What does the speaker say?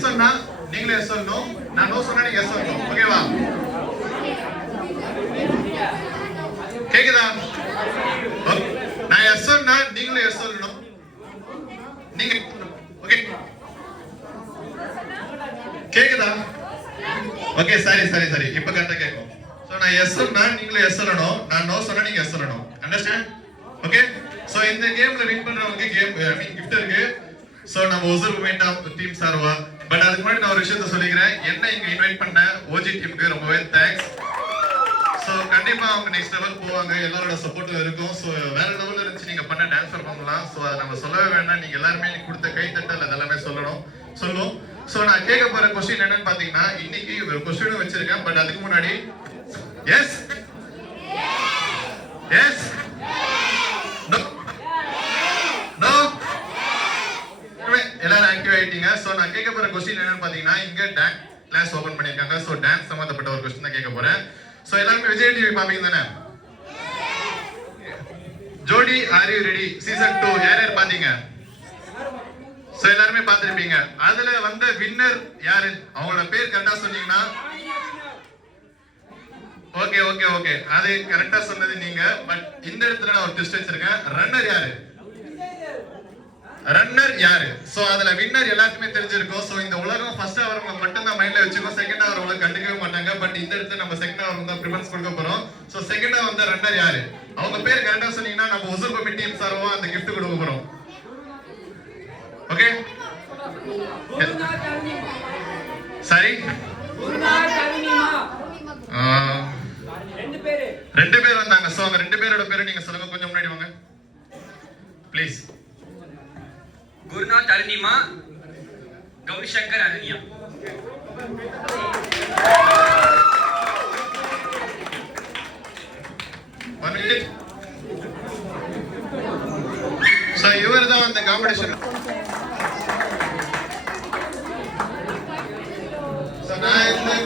S சொன்னா நீங்களே S சொல்லணும், நான் நோ சொன்னா நீங்க எஸ் சொல்லணும். ஓகேவா? கேக்குதா? நான் எஸ் சொன்னா நீங்களே எஸ் சொல்லணும், நீங்க ஓகே கேக்குதா? ஓகே சரி சரி சரி இப்ப கரெக்டா கேக்கும். சோ நான் எஸ் சொன்னா நீங்களே எஸ் சொல்லணும், நான் நோ சொன்னா நீங்க எஸ் சொல்லணும். அண்டர்ஸ்டாண்ட்? ஓகே. சோ இந்த கேம்ல வின் பண்றவங்களுக்கு gift இருக்கு. சோ நம்ம ஒசூர் மூமெண்ட் ஆஃப் டீம் சார்வா. பட் அதுக்கு முன்னாடி நான் ஒரு விஷயத்தை சொல்லிக்கிறேன். என்ன இங்க இன்வைட் பண்ண ஓஜி டீமுக்கு ரொம்பவே தேங்க்ஸ். சோ கண்டிப்பா அவங்க நெக்ஸ்ட் லெவல் போவாங்க, எல்லாரோட சப்போர்ட்டும் இருக்கும். சோ வேற லெவல்ல இருந்துச்சு நீங்க பண்ண டான்ஸ் பண்ணலாம். சோ அதை நம்ம சொல்லவே வேண்டாம், நீங்க எல்லாருமே கொடுத்த கைத்தட்டல் அதெல்லாமே சொல்லுவோம். சோ நான் கேட்க போற क्वेश्चन என்னன்னு பாத்தீங்கன்னா, இன்னைக்கு ஒரு क्वेश्चन வச்சிருக்கேன். பட் அதுக்கு முன்னாடி எஸ் எஸ் நோ எல்லாரும் ஆக்டிவ் ஆயிட்டீங்க. சோ நான் கேட்க போற क्वेश्चन என்னன்னு பாத்தீங்கன்னா, இங்க டான்ஸ் கிளாஸ் ஓபன் பண்ணிருக்காங்க. சோ டான்ஸ் சம்பந்தப்பட்ட ஒரு क्वेश्चन தான் கேட்க போறேன். சோ எல்லாரும் விஜய் டிவி பாப்பீங்க தானே? ஜோடி ஆர் யூ ரெடி சீசன் 2 யார் யார் பாத்தீங்க? சோ எல்லாரும் பாத்திருப்பீங்க. அதுல வந்த வின்னர் யாரு? அவங்களோட பேர் கரெக்டா சொன்னீங்கன்னா ஓகே ஓகே ஓகே அது கரெக்டா சொன்னது நீங்க. பட் இந்த இடத்துல நான் ஒரு ட்விஸ்ட் வச்சிருக்கேன். ரன்னர் யாரு? சோ அதுல வின்னர் எல்லாருக்குமே தெரிஞ்சிருக்கும். சோ இந்த உலகம் ஃபர்ஸ்ட் அவர்ங்க மட்டும் தான் மைண்ட்ல வச்சுக்கோ, செகண்ட் அவர் உங்களுக்கு கண்டுக்கவே மாட்டாங்க. பட் இந்த இடத்துல நம்ம செகண்ட் அவர் தான் ப்ரிஃபரன்ஸ் கொடுக்க போறோம். சோ செகண்ட் அவர் வந்த ரன்னர் யாரு? அவங்க பேர் கரெக்டா சொன்னீங்கன்னா நம்ம ஒசூர் கமிட்டி டீம் சார்வா அந்த gift கொடுக்க போறோம். ஓகே சரி ரெண்டு பேர் வந்தாங்க. சோ அவங்க ரெண்டு பேரோட பேரை நீங்க சொல்லுங்க, கொஞ்சம் முன்னாடி வாங்க ப்ளீஸ். குருநாத் அருணிமா, கௌரி சங்கர் அருணியா. சோ இவர் தான் அந்த காம்படிஷன்